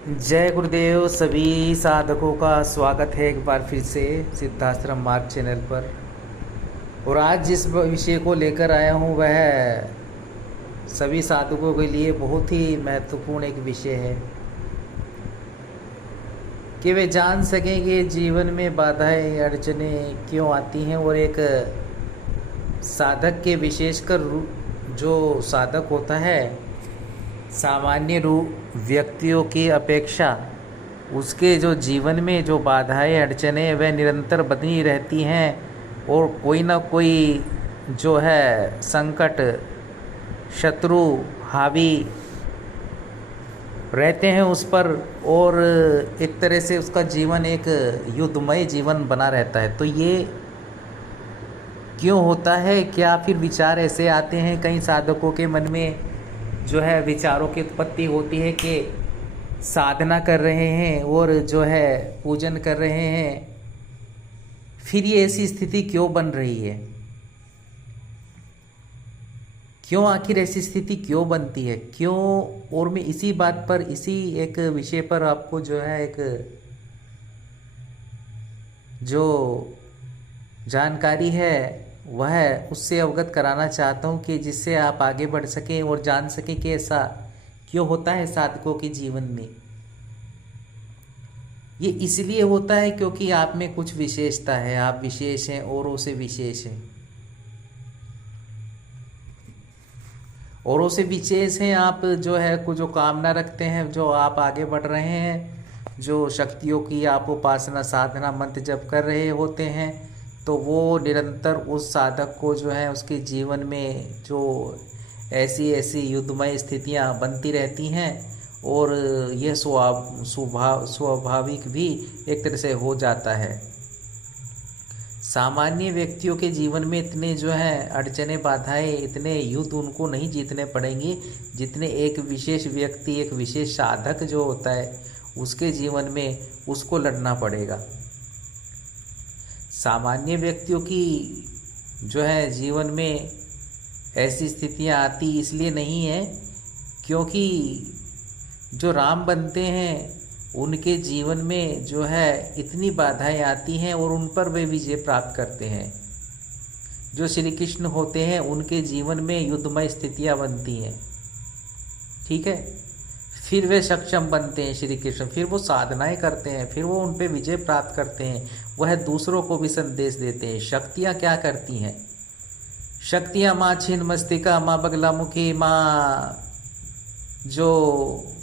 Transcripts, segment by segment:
जय गुरुदेव। सभी साधकों का स्वागत है एक बार फिर से सिद्धाश्रम मार्ग चैनल पर। और आज जिस विषय को लेकर आया हूँ वह सभी साधकों के लिए बहुत ही महत्वपूर्ण एक विषय है कि वे जान सकेंगे जीवन में बाधाएं अड़चनें क्यों आती हैं। और एक साधक के विशेषकर जो साधक होता है सामान्य रूप व्यक्तियों की अपेक्षा उसके जो जीवन में जो बाधाएं अड़चनें वह निरंतर बनी रहती हैं और कोई ना कोई जो है संकट शत्रु हावी रहते हैं उस पर। और एक तरह से उसका जीवन एक युद्धमय जीवन बना रहता है। तो ये क्यों होता है? क्या फिर विचार ऐसे आते हैं कई साधकों के मन में जो है विचारों की उत्पत्ति होती है कि साधना कर रहे हैं और जो है पूजन कर रहे हैं, फिर ये ऐसी स्थिति क्यों बन रही है? क्यों आखिर ऐसी स्थिति क्यों बनती है? क्यों? और मैं इसी बात पर इसी एक विषय पर आपको जो है एक जो जानकारी है वह उससे अवगत कराना चाहता हूँ कि जिससे आप आगे बढ़ सकें और जान सकें कि ऐसा क्यों होता है साधकों के जीवन में। ये इसलिए होता है क्योंकि आप में कुछ विशेषता है, आप विशेष हैं, औरों से विशेष हैं। औरों से विशेष हैं आप, जो है कुछ जो कामना रखते हैं, जो आप आगे बढ़ रहे हैं, जो शक्तियों की आप उपासना साधना मंत्र जप कर रहे होते हैं, तो वो निरंतर उस साधक को जो है उसके जीवन में जो ऐसी ऐसी युद्धमय स्थितियां बनती रहती हैं और यह स्वाभाविक भी एक तरह से हो जाता है। सामान्य व्यक्तियों के जीवन में इतने जो है अड़चने बाधाएं, इतने युद्ध उनको नहीं जीतने पड़ेंगे जितने एक विशेष व्यक्ति, एक विशेष साधक जो होता है उसके जीवन में उसको लड़ना पड़ेगा। सामान्य व्यक्तियों की जो है जीवन में ऐसी स्थितियां आती इसलिए नहीं है क्योंकि जो राम बनते हैं उनके जीवन में जो है इतनी बाधाएं आती हैं और उन पर वे विजय प्राप्त करते हैं। जो श्री कृष्ण होते हैं उनके जीवन में युद्धमय स्थितियां बनती हैं, ठीक है। फिर वे सक्षम बनते हैं श्री कृष्ण, फिर वो साधनाएं करते हैं, फिर वो उन पे विजय प्राप्त करते हैं, वह दूसरों को भी संदेश देते हैं। शक्तियाँ क्या करती हैं? शक्तियाँ माँ छिन्न मस्तिका, माँ बगला मुखी, माँ जो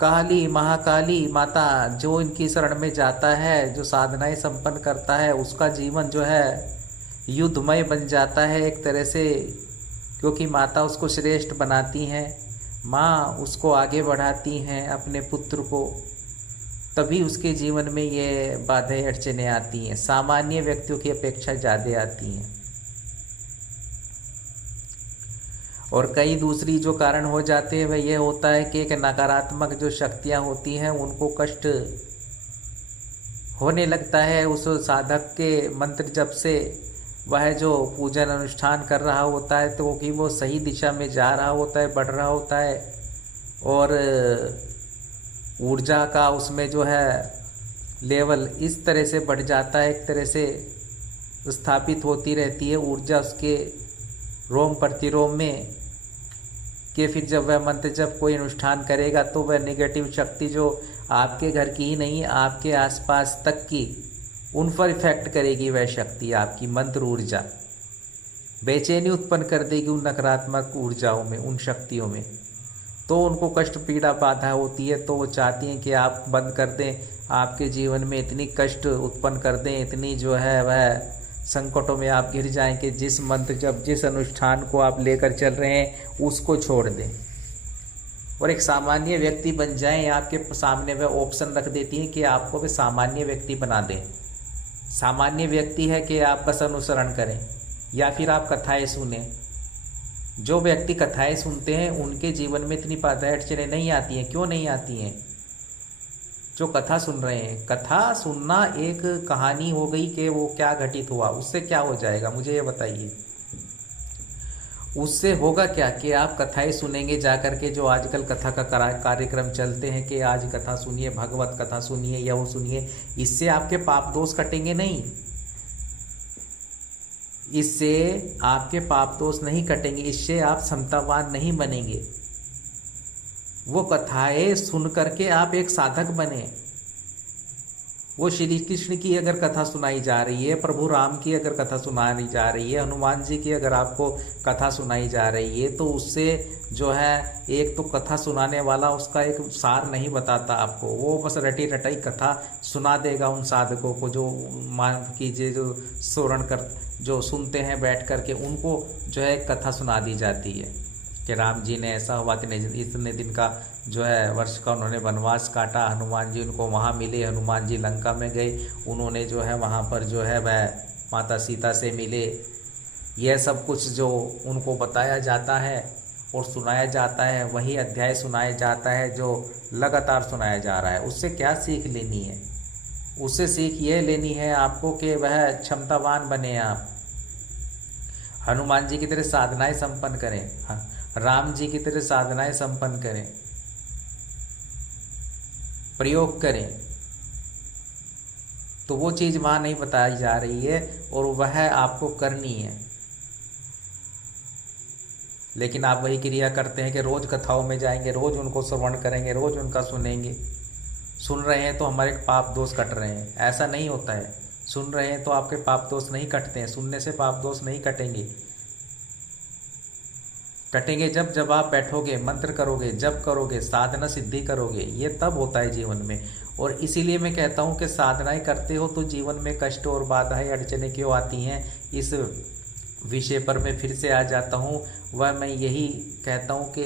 काली महाकाली माता, जो इनकी शरण में जाता है, जो साधनाएं संपन्न करता है, उसका जीवन जो है युद्धमय बन जाता है एक तरह से, क्योंकि माता उसको श्रेष्ठ बनाती हैं, माँ उसको आगे बढ़ाती हैं अपने पुत्र को, तभी उसके जीवन में ये बाधाएं अड़चनें आती हैं। सामान्य व्यक्तियों की अपेक्षा ज़्यादा आती हैं। और कई दूसरी जो कारण हो जाते हैं वह यह होता है कि एक नकारात्मक जो शक्तियाँ होती हैं उनको कष्ट होने लगता है उस साधक के मंत्र जप से। वह जो पूजन अनुष्ठान कर रहा होता है तो कि वो सही दिशा में जा रहा होता है, बढ़ रहा होता है, और ऊर्जा का उसमें जो है लेवल इस तरह से बढ़ जाता है, एक तरह से स्थापित होती रहती है ऊर्जा उसके रोम प्रतिरोम में, कि फिर जब वह मंत्र जब कोई अनुष्ठान करेगा तो वह नेगेटिव शक्ति जो आपके घर की ही नहीं आपके आसपास तक की उन पर इफेक्ट करेगी। वह शक्ति आपकी मंत्र ऊर्जा बेचैनी उत्पन्न कर देगी उन नकारात्मक ऊर्जाओं में, उन शक्तियों में। तो उनको कष्ट पीड़ा बाधा होती है, तो वो चाहती हैं कि आप बंद कर दें, आपके जीवन में इतनी कष्ट उत्पन्न कर दें, इतनी जो है वह संकटों में आप घिर जाएं कि जिस मंत्र जब जिस अनुष्ठान को आप लेकर चल रहे हैं उसको छोड़ दें और एक सामान्य व्यक्ति बन जाएं। आपके सामने वह ऑप्शन रख देती है कि आपको वे सामान्य व्यक्ति बना दें। सामान्य व्यक्ति है कि आप बस अनुसरण करें या फिर आप कथाएं सुनें। जो व्यक्ति कथाएं सुनते हैं उनके जीवन में इतनी बाधाएं अड़चनें नहीं आती हैं। क्यों नहीं आती हैं? जो कथा सुन रहे हैं, कथा सुनना एक कहानी हो गई कि वो क्या घटित हुआ, उससे क्या हो जाएगा, मुझे ये बताइए। उससे होगा क्या कि आप कथाएं सुनेंगे जा कर के, जो आजकल कथा का कार्यक्रम चलते हैं कि आज कथा सुनिए, भगवत कथा सुनिए या वो सुनिए, इससे आपके पाप दोष कटेंगे नहीं। इससे आपके पाप दोष नहीं कटेंगे, इससे आप समतावान नहीं बनेंगे। वो कथाएं सुन करके आप एक साधक बने। वो श्री कृष्ण की अगर कथा सुनाई जा रही है, प्रभु राम की अगर कथा सुनाई जा रही है, हनुमान जी की अगर आपको कथा सुनाई जा रही है, तो उससे जो है, एक तो कथा सुनाने वाला उसका एक सार नहीं बताता आपको, वो बस रटी रटाई कथा सुना देगा उन साधकों को, जो मान कीजिए जो श्रवण कर जो सुनते हैं बैठ करके, उनको जो है कथा सुना दी जाती है कि राम जी ने ऐसा हुआ कि इतने दिन का जो है वर्ष का उन्होंने वनवास काटा, हनुमान जी उनको वहाँ मिले, हनुमान जी लंका में गए, उन्होंने जो है वहाँ पर जो है वह माता सीता से मिले। यह सब कुछ जो उनको बताया जाता है और सुनाया जाता है, वही अध्याय सुनाया जाता है जो लगातार सुनाया जा रहा है। उससे क्या सीख लेनी है? उससे सीख ये लेनी है आपको कि वह क्षमतावान बने, आप हनुमान जी की तरह साधनाएं संपन्न करें, राम जी की तरह साधनाएं संपन्न करें, प्रयोग करें। तो वो चीज़ वहाँ नहीं बताई जा रही है और वह आपको करनी है। लेकिन आप वही क्रिया करते हैं कि रोज़ कथाओं में जाएंगे, रोज़ उनको श्रवण करेंगे, रोज़ उनका सुनेंगे। सुन रहे हैं तो हमारे पाप दोष कट रहे हैं, ऐसा नहीं होता है। सुन रहे हैं तो आपके पाप दोष नहीं कटते हैं, सुनने से पाप दोष नहीं कटेंगे। कटेंगे जब आप बैठोगे, मंत्र करोगे, जप करोगे, साधना सिद्धि करोगे, ये तब होता है जीवन में। और इसीलिए मैं कहता हूँ कि साधनाएं करते हो तो जीवन में कष्ट और बाधाएं अड़चनें क्यों आती हैं, इस विषय पर मैं फिर से आ जाता हूँ। वह मैं यही कहता हूँ कि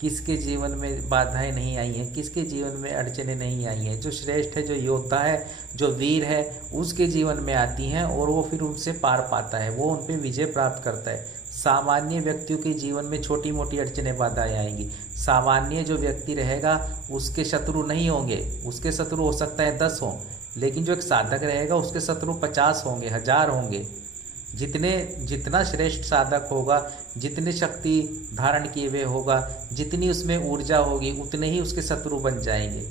किसके जीवन में बाधाएं नहीं आई हैं, किसके जीवन में अड़चनें नहीं आई हैं। जो श्रेष्ठ है, जो योद्धा है, जो वीर है, उसके जीवन में आती हैं और वो फिर उनसे पार पाता है, वो उन पर विजय प्राप्त करता है। सामान्य व्यक्तियों के जीवन में छोटी मोटी अड़चनें बाधाएं आएंगी। सामान्य जो व्यक्ति रहेगा उसके शत्रु नहीं होंगे, उसके शत्रु हो सकता है 10 हों, लेकिन जो एक साधक रहेगा उसके शत्रु 50 होंगे, 1000 होंगे। जितना श्रेष्ठ साधक होगा, जितने शक्ति धारण किए हुए होगा, जितनी उसमें ऊर्जा होगी, उतने ही उसके शत्रु बन जाएंगे।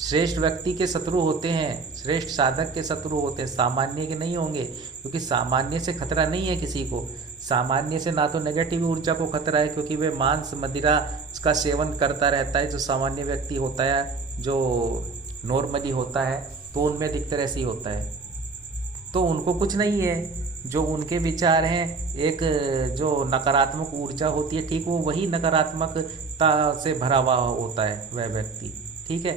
श्रेष्ठ व्यक्ति के शत्रु होते हैं, श्रेष्ठ साधक के शत्रु होते हैं, सामान्य के नहीं होंगे। क्योंकि सामान्य से खतरा नहीं है किसी को। सामान्य से ना तो नेगेटिव ऊर्जा को खतरा है, क्योंकि वे मांस मदिरा का सेवन करता रहता है। जो सामान्य व्यक्ति होता है, जो नॉर्मली होता है, तो उनमें अधिकतर ऐसे ही होता है। तो उनको कुछ नहीं है, जो उनके विचार हैं, एक जो नकारात्मक ऊर्जा होती है, ठीक वो वही नकारात्मकता से भरा हुआ होता है वह व्यक्ति, ठीक है।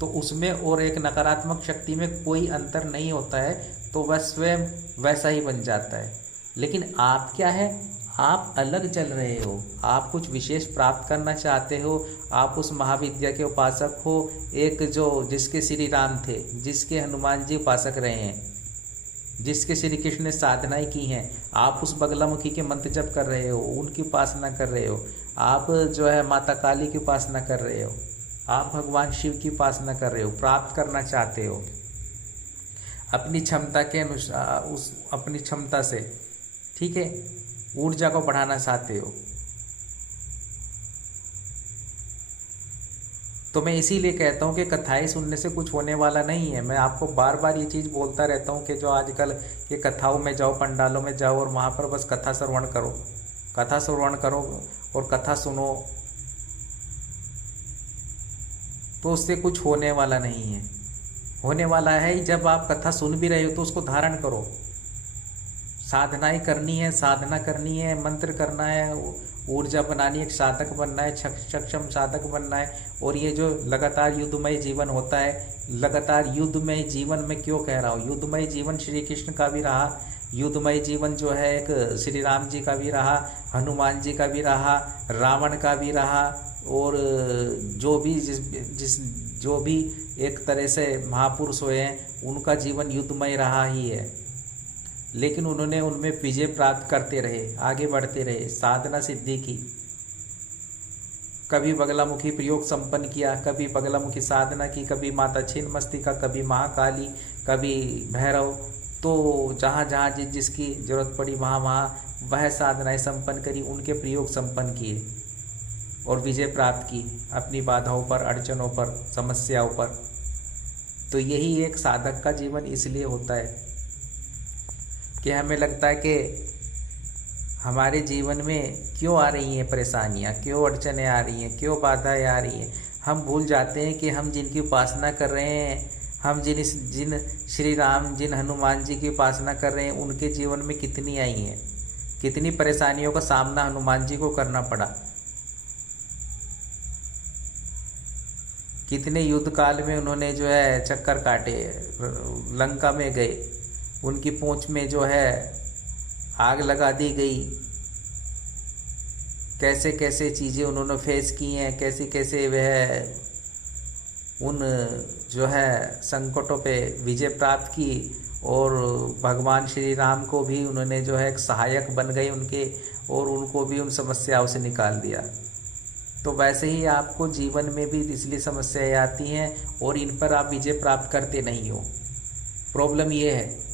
तो उसमें और एक नकारात्मक शक्ति में कोई अंतर नहीं होता है, तो वह स्वयं वैसा ही बन जाता है। लेकिन आप क्या है, आप अलग चल रहे हो, आप कुछ विशेष प्राप्त करना चाहते हो। आप उस महाविद्या के उपासक हो, एक जो जिसके श्री राम थे, जिसके हनुमान जी उपासक रहे हैं, जिसके श्री कृष्ण ने साधनाएं की हैं। आप उस बगलामुखी के मंत्र जप कर रहे हो, उनकी उपासना कर रहे हो। आप जो है माता काली की उपासना कर रहे हो, आप भगवान शिव की उपासना कर रहे हो, प्राप्त करना चाहते हो अपनी क्षमता के अनुसार, उस अपनी क्षमता से, ठीक है, ऊर्जा को बढ़ाना चाहते हो। तो मैं इसीलिए कहता हूँ कि कथाएं सुनने से कुछ होने वाला नहीं है। मैं आपको बार बार ये चीज़ बोलता रहता हूँ कि जो आजकल ये कथाओं में जाओ, पंडालों में जाओ और वहाँ पर बस कथा श्रवण करो, कथा श्रवण करो और कथा सुनो, तो उससे कुछ होने वाला नहीं है। होने वाला है जब आप कथा सुन भी रहे हो तो उसको धारण करो। साधनाएं करनी है, साधना करनी है, मंत्र करना है, ऊर्जा बनानी है, एक साधक बनना है, सक्षम साधक बनना है। और ये जो लगातार युद्धमय जीवन होता है, लगातार युद्धमय जीवन में क्यों कह रहा हूँ, युद्धमय जीवन श्री कृष्ण का भी रहा, युद्धमय जीवन जो है एक श्री राम जी का भी रहा, हनुमान जी का भी रहा, रावण का भी रहा, और जो भी एक तरह से महापुरुष हुए हैं उनका जीवन युद्धमय रहा ही है। लेकिन उन्होंने उनमें विजय प्राप्त करते रहे, आगे बढ़ते रहे, साधना सिद्धि की। कभी बगलामुखी प्रयोग संपन्न किया, कभी बगलामुखी साधना की, कभी माता छिन्नमस्तिका, कभी महाकाली, कभी भैरव, तो जहाँ जहाँ जिसकी ज़रूरत पड़ी वहाँ वहाँ वह साधनाएं संपन्न करी, उनके प्रयोग संपन्न किए और विजय प्राप्त की अपनी बाधाओं पर, अड़चनों पर, समस्याओं पर। तो यही एक साधक का जीवन इसलिए होता है कि हमें लगता है कि हमारे जीवन में क्यों आ रही हैं परेशानियाँ, क्यों अड़चनें आ रही हैं, क्यों बाधाएं आ रही हैं। हम भूल जाते हैं कि हम जिनकी उपासना कर रहे हैं, हम जिन श्री राम, जिन हनुमान जी की उपासना कर रहे हैं, उनके जीवन में कितनी आई हैं, कितनी परेशानियों का सामना हनुमान जी को करना पड़ा, कितने युद्ध काल में उन्होंने जो है चक्कर काटे, लंका में गए, उनकी पूंछ में जो है आग लगा दी गई, कैसे कैसे चीज़ें उन्होंने फेस की हैं, कैसे कैसे वह उन जो है संकटों पे विजय प्राप्त की और भगवान श्री राम को भी उन्होंने जो है एक सहायक बन गए उनके, और उनको भी उन समस्याओं से निकाल दिया। तो वैसे ही आपको जीवन में भी इसलिए समस्याएं आती हैं और इन पर आप विजय प्राप्त करते नहीं हो। प्रॉब्लम ये है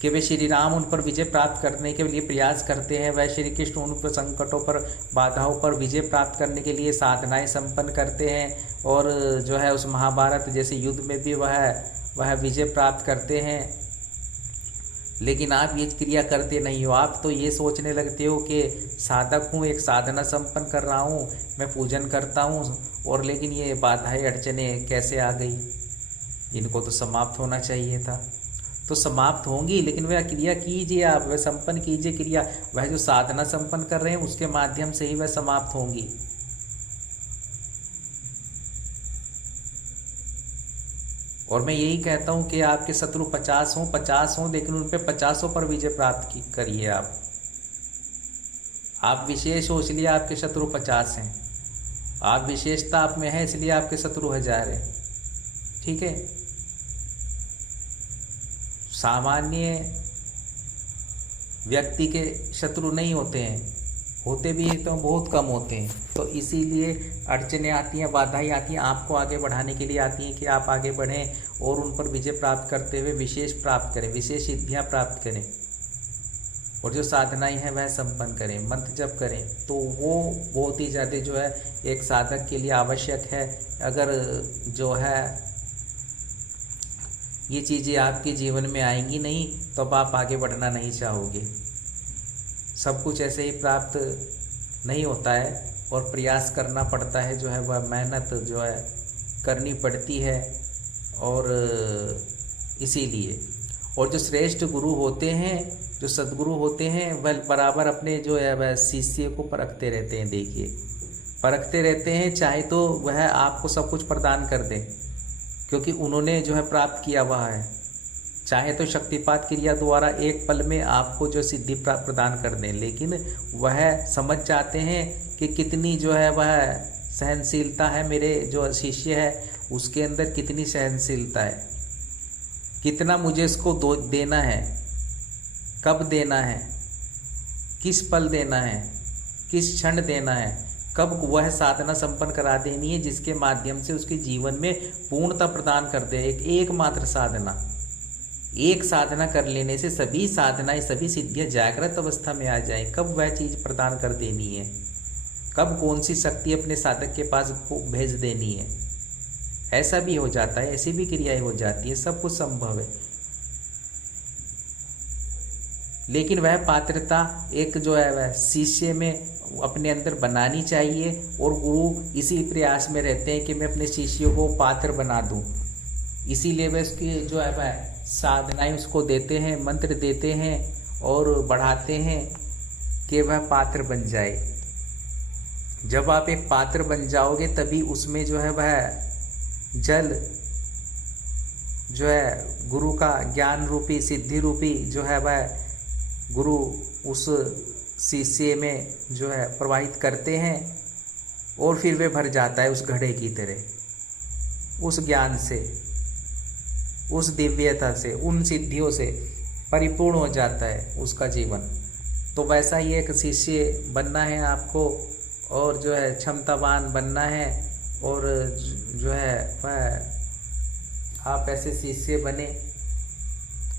कि वे श्री राम उन पर विजय प्राप्त करने के लिए प्रयास करते हैं, वह श्री कृष्ण उन पर संकटों पर, बाधाओं पर विजय प्राप्त करने के लिए साधनाएं संपन्न करते हैं और जो है उस महाभारत जैसे युद्ध में भी वह विजय प्राप्त करते हैं। लेकिन आप ये क्रिया करते नहीं हो। आप तो ये सोचने लगते हो कि साधक हूँ, एक साधना संपन्न कर रहा हूँ, मैं पूजन करता हूँ, और लेकिन ये बाधाएं अड़चनें कैसे आ गई, इनको तो समाप्त होना चाहिए था। तो समाप्त होंगी, लेकिन वह क्रिया कीजिए, आप वह संपन्न कीजिए क्रिया, वह जो साधना संपन्न कर रहे हैं उसके माध्यम से ही वह समाप्त होंगी। और मैं यही कहता हूं कि आपके शत्रु 50 हों, लेकिन उन पे 50 पर विजय प्राप्त करिए। आप विशेष हो इसलिए आपके शत्रु 50 हैं, आप विशेषता आप में है इसलिए आपके शत्रु 1000 हैं। ठीक है, सामान्य व्यक्ति के शत्रु नहीं होते हैं, होते भी हैं तो बहुत कम होते हैं। तो इसीलिए अड़चनें आती हैं, बाधाएं आती हैं, आपको आगे बढ़ाने के लिए आती हैं कि आप आगे बढ़ें और उन पर विजय प्राप्त करते हुए विशेष प्राप्त करें, विशेष सिद्धियां प्राप्त करें, और जो साधनाएं हैं वह संपन्न करें, मंत्र जप करें। तो वो बहुत ही ज़्यादा जो है एक साधक के लिए आवश्यक है। अगर जो है ये चीज़ें आपके जीवन में आएंगी नहीं तो अब आप आगे बढ़ना नहीं चाहोगे। सब कुछ ऐसे ही प्राप्त नहीं होता है और प्रयास करना पड़ता है, जो है वह मेहनत जो है करनी पड़ती है। और इसीलिए और जो श्रेष्ठ गुरु होते हैं, जो सद्गुरु होते हैं, वह बराबर अपने जो है वह शिष्य को परखते रहते हैं। देखिए, परखते रहते हैं, चाहे तो वह आपको सब कुछ प्रदान कर दें क्योंकि उन्होंने जो है प्राप्त किया हुआ है, चाहे तो शक्तिपात क्रिया द्वारा एक पल में आपको जो सिद्धि प्राप्त प्रदान कर दें, लेकिन वह समझ जाते हैं कि कितनी जो है वह सहनशीलता है, मेरे जो शिष्य है उसके अंदर कितनी सहनशीलता है, कितना मुझे इसको देना है, कब देना है, किस पल देना है, किस क्षण देना है, कब वह साधना संपन्न करा देनी है जिसके माध्यम से उसके जीवन में पूर्णता प्रदान कर दे। एकमात्र साधना, एक साधना कर लेने से सभी साधनाएं, सभी सिद्धियां जागृत अवस्था में आ जाएं। कब वह चीज़ प्रदान कर देनी है, कब कौन सी शक्ति अपने साधक के पास भेज देनी है, ऐसा भी हो जाता है, ऐसी भी क्रियाएं हो जाती है, सब कुछ संभव है। लेकिन वह पात्रता एक जो है वह शिष्य में अपने अंदर बनानी चाहिए और गुरु इसी प्रयास में रहते हैं कि मैं अपने शिष्यों को पात्र बना दूं। इसीलिए वे उसकी जो है वह साधनाएं उसको देते हैं, मंत्र देते हैं और बढ़ाते हैं कि वह पात्र बन जाए। जब आप एक पात्र बन जाओगे तभी उसमें जो है वह जल जो है गुरु का ज्ञान रूपी, सिद्धि रूपी जो है वह गुरु उस शिष्य में जो है प्रवाहित करते हैं और फिर वे भर जाता है उस घड़े की तरह, उस ज्ञान से, उस दिव्यता से, उन सिद्धियों से परिपूर्ण हो जाता है उसका जीवन। तो वैसा ही एक शिष्य बनना है आपको और जो है क्षमतावान बनना है और जो है वह आप ऐसे शिष्य बने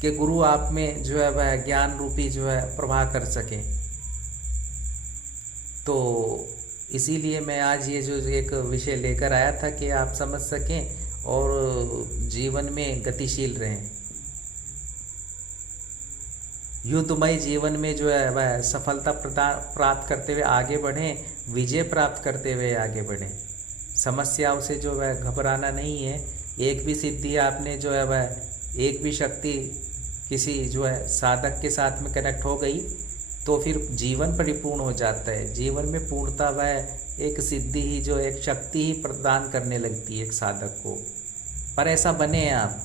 कि गुरु आप में जो है वह ज्ञान रूपी जो है प्रवाह कर सकें। तो इसीलिए मैं आज ये जो एक विषय लेकर आया था कि आप समझ सकें और जीवन में गतिशील रहें, युद्धमय जीवन में जो है वह सफलता प्राप्त करते हुए आगे बढ़ें, विजय प्राप्त करते हुए आगे बढ़ें। समस्याओं से जो है घबराना नहीं है। एक भी सिद्धि आपने जो है वह एक भी शक्ति किसी जो है साधक के साथ में कनेक्ट हो गई तो फिर जीवन परिपूर्ण हो जाता है। जीवन में पूर्णता वह एक सिद्धि ही जो एक शक्ति ही प्रदान करने लगती है एक साधक को। पर ऐसा बने आप,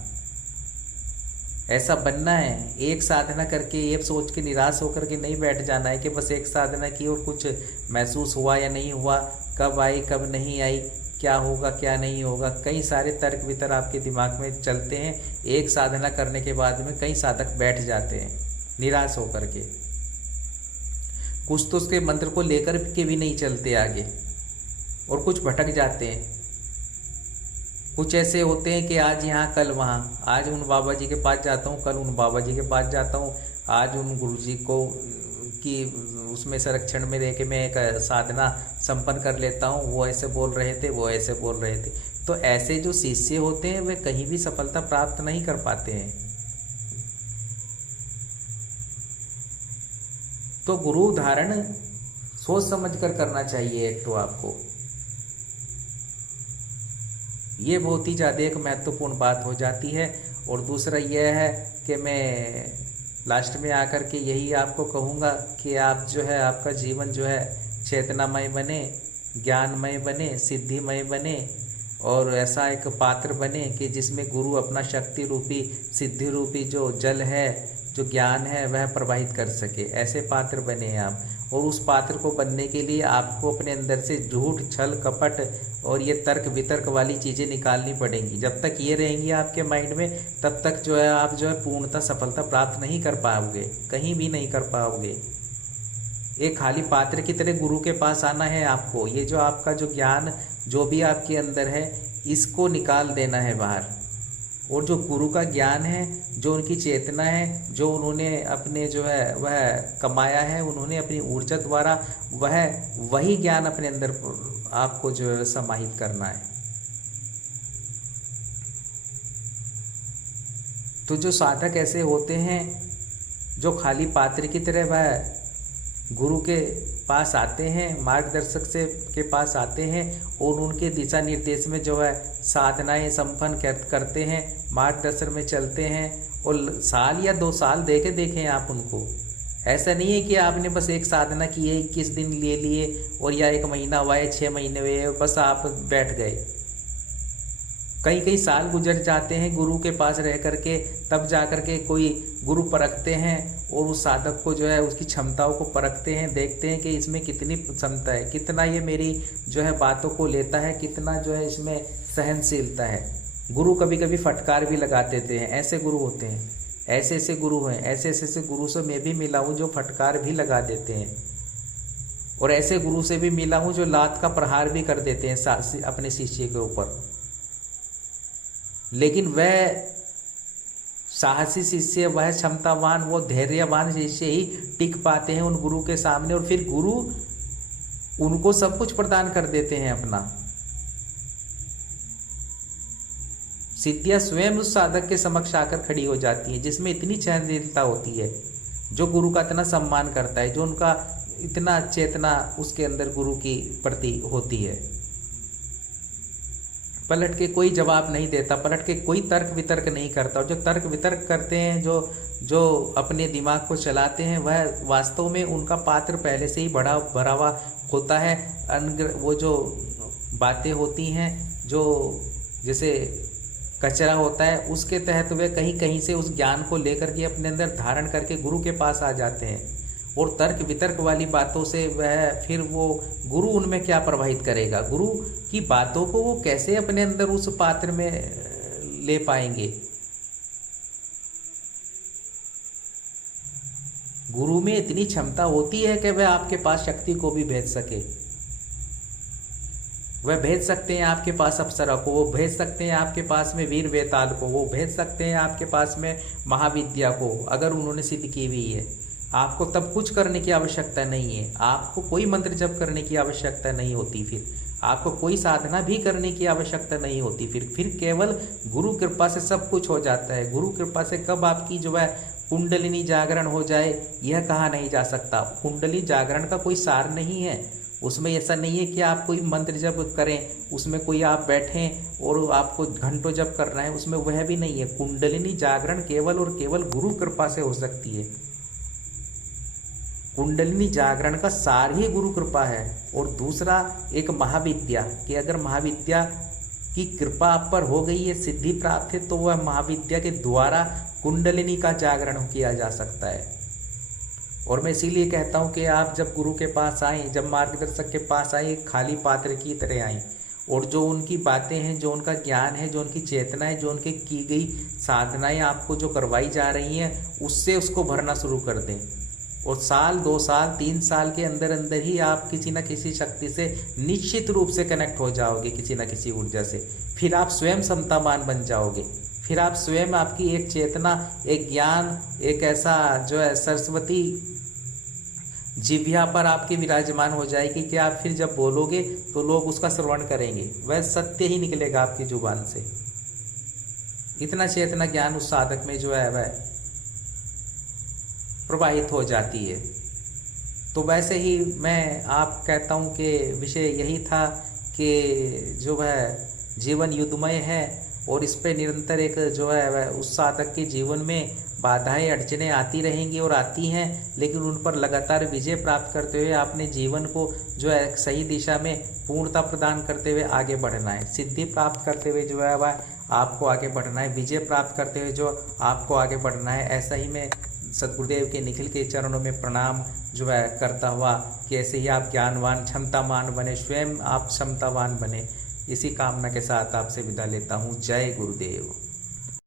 ऐसा बनना है। एक साधना करके ये सोच के निराश होकर के नहीं बैठ जाना है कि बस एक साधना की और कुछ महसूस हुआ या नहीं हुआ, कब आई कब नहीं आई, क्या होगा क्या नहीं होगा। कई सारे तर्क वितर्क आपके दिमाग में चलते हैं। एक साधना करने के बाद में कई साधक बैठ जाते हैं निराश होकर के, कुछ तो उसके मंत्र को लेकर के भी नहीं चलते आगे और कुछ भटक जाते हैं। कुछ ऐसे होते हैं कि आज यहाँ कल वहाँ, आज उन बाबा जी के पास जाता हूँ, कल उन बाबा जी के पास जाता हूँ, आज उन गुरु जी को कि उसमें संरक्षण में रह के मैं एक साधना संपन्न कर लेता हूँ, वो ऐसे बोल रहे थे, वो ऐसे बोल रहे थे। तो ऐसे जो शिष्य होते हैं वे कहीं भी सफलता प्राप्त नहीं कर पाते हैं। तो गुरु धारण सोच समझ कर करना चाहिए। एक तो आपको ये बहुत ही ज़्यादा एक महत्वपूर्ण बात हो जाती है। और दूसरा यह है कि मैं लास्ट में आकर के यही आपको कहूँगा कि आप जो है आपका जीवन जो है चेतनामय बने, ज्ञानमय बने, सिद्धिमय बने और ऐसा एक पात्र बने कि जिसमें गुरु अपना शक्ति रूपी, सिद्धि रूपी जो जल है, जो ज्ञान है वह प्रवाहित कर सके। ऐसे पात्र बने आप। और उस पात्र को बनने के लिए आपको अपने अंदर से झूठ, छल, कपट और ये तर्क वितर्क वाली चीज़ें निकालनी पड़ेंगी। जब तक ये रहेंगी आपके माइंड में तब तक जो है आप जो है पूर्णतः सफलता प्राप्त नहीं कर पाओगे, कहीं भी नहीं कर पाओगे। एक खाली पात्र की तरह गुरु के पास आना है आपको। ये जो आपका जो ज्ञान जो भी आपके अंदर है इसको निकाल देना है बाहर। और जो गुरु का ज्ञान है, जो उनकी चेतना है, जो उन्होंने अपने जो है वह कमाया है, उन्होंने अपनी ऊर्जा द्वारा वही ज्ञान अपने अंदर आपको जो है समाहित करना है। तो जो साधक ऐसे होते हैं जो खाली पात्र की तरह वह गुरु के पास आते हैं, मार्गदर्शक से के पास आते हैं और उनके दिशा निर्देश में जो है साधनाएं संपन्न करते हैं, मार्गदर्शन में चलते हैं। और साल या 2 साल देखें आप उनको। ऐसा नहीं है कि आपने बस एक साधना की है, 21 दिन ले लिए और या 1 महीना हुआ है, 6 महीने हुए बस आप बैठ गए। कई साल गुजर जाते हैं गुरु के पास रह करके, तब जा कर के कोई गुरु परखते हैं और उस साधक को जो है उसकी क्षमताओं को परखते हैं, देखते हैं कि इसमें कितनी क्षमता है, कितना ये मेरी जो है बातों को लेता है, कितना जो है इसमें सहनशीलता है। गुरु कभी कभी फटकार भी लगा देते हैं। ऐसे गुरु होते हैं, ऐसे गुरु हैं, ऐसे गुरु से मैं भी मिला हूँ जो फटकार भी लगा देते हैं। और ऐसे गुरु से भी मिला हूँ जो लात का प्रहार भी कर देते हैं अपने शिष्य के ऊपर। लेकिन वह साहसी शिष्य, वह क्षमतावान, वो धैर्यवान शिष्य ही टिक पाते हैं उन गुरु के सामने। और फिर गुरु उनको सब कुछ प्रदान कर देते हैं अपना। सिद्धियां स्वयं उस साधक के समक्ष आकर खड़ी हो जाती हैं, जिसमें इतनी सहनशीलता होती है, जो गुरु का इतना सम्मान करता है, जो उनका इतना चेतना उसके अंदर गुरु की प्रति होती है। पलट के कोई जवाब नहीं देता, पलट के कोई तर्क वितर्क नहीं करता। और जो तर्क वितर्क करते हैं, जो अपने दिमाग को चलाते हैं, वह वास्तव में उनका पात्र पहले से ही भरा हुआ होता है। वो जो बातें होती हैं, जो जैसे कचरा होता है, उसके तहत वे कहीं से उस ज्ञान को लेकर के अपने अंदर धारण करके गुरु के पास आ जाते हैं। और तर्क वितर्क वाली बातों से वह फिर वो गुरु उनमें क्या प्रभावित करेगा, गुरु की बातों को वो कैसे अपने अंदर उस पात्र में ले पाएंगे। गुरु में इतनी क्षमता होती है कि वह आपके पास शक्ति को भी भेज सके। वह भेज सकते हैं आपके पास अप्सरा को, वो भेज सकते हैं आपके पास में वीर वेताल को, वो भेज सकते हैं आपके पास में महाविद्या को, अगर उन्होंने सिद्ध की हुई है। आपको तब कुछ करने की आवश्यकता नहीं है, आपको कोई मंत्र जप करने की आवश्यकता नहीं होती, फिर आपको कोई साधना भी करने की आवश्यकता नहीं होती। फिर केवल गुरु कृपा से सब कुछ हो जाता है। गुरु कृपा से कब आपकी जो है कुंडलिनी जागरण हो जाए, यह कहा नहीं जा सकता। कुंडली जागरण का कोई सार नहीं है, उसमें ऐसा नहीं है कि आप कोई मंत्र जप करें, उसमें कोई आप बैठें और आपको घंटों जप करना है, उसमें वह भी नहीं है। कुंडलिनी जागरण केवल और केवल गुरु कृपा से हो सकती है। कुंडलिनी जागरण का सार ही गुरु कृपा है। और दूसरा एक महाविद्या, कि अगर महाविद्या की कृपा आप पर हो गई है, सिद्धि प्राप्त है, तो वह महाविद्या के द्वारा कुंडलिनी का जागरण किया जा सकता है। और मैं इसीलिए कहता हूँ कि आप जब गुरु के पास आएँ, जब मार्गदर्शक के पास आए, खाली पात्र की तरह आएँ, और जो उनकी बातें हैं, जो उनका ज्ञान है, जो उनकी चेतना है, जो उनकी की गई साधनाएं आपको जो करवाई जा रही हैं, उससे उसको भरना शुरू कर दें। और साल 2 साल 3 साल के अंदर अंदर ही आप किसी न किसी शक्ति से निश्चित रूप से कनेक्ट हो जाओगे, किसी न किसी ऊर्जा से। फिर आप स्वयं समतामान बन जाओगे। फिर आप स्वयं, आपकी एक चेतना, एक ज्ञान, एक ऐसा जो है सरस्वती जिह्वा पर आपके विराजमान हो जाएगी कि आप फिर जब बोलोगे तो लोग उसका श्रवण करेंगे, वह सत्य ही निकलेगा आपकी जुबान से। इतना चेतना ज्ञान उस साधक में जो है वह प्रवाहित हो जाती है। तो वैसे ही मैं आप कहता हूँ कि विषय यही था कि जो वह जीवन युद्धमय है, और इस पे निरंतर एक जो है वह उस साधक के जीवन में बाधाएं अड़चनें आती रहेंगी और आती हैं, लेकिन उन पर लगातार विजय प्राप्त करते हुए अपने जीवन को जो है सही दिशा में पूर्णता प्रदान करते हुए आगे बढ़ना है। सिद्धि प्राप्त करते हुए जो है वह आपको आगे बढ़ना है, विजय प्राप्त करते हुए जो आपको आगे बढ़ना है। ऐसा ही मैं सद्गुरुदेव के निखिल के चरणों में प्रणाम जो है करता हुआ कि ऐसे ही आप ज्ञानवान क्षमतावान बने, स्वयं आप क्षमतावान बने, इसी कामना के साथ आपसे विदा लेता हूँ। जय गुरुदेव।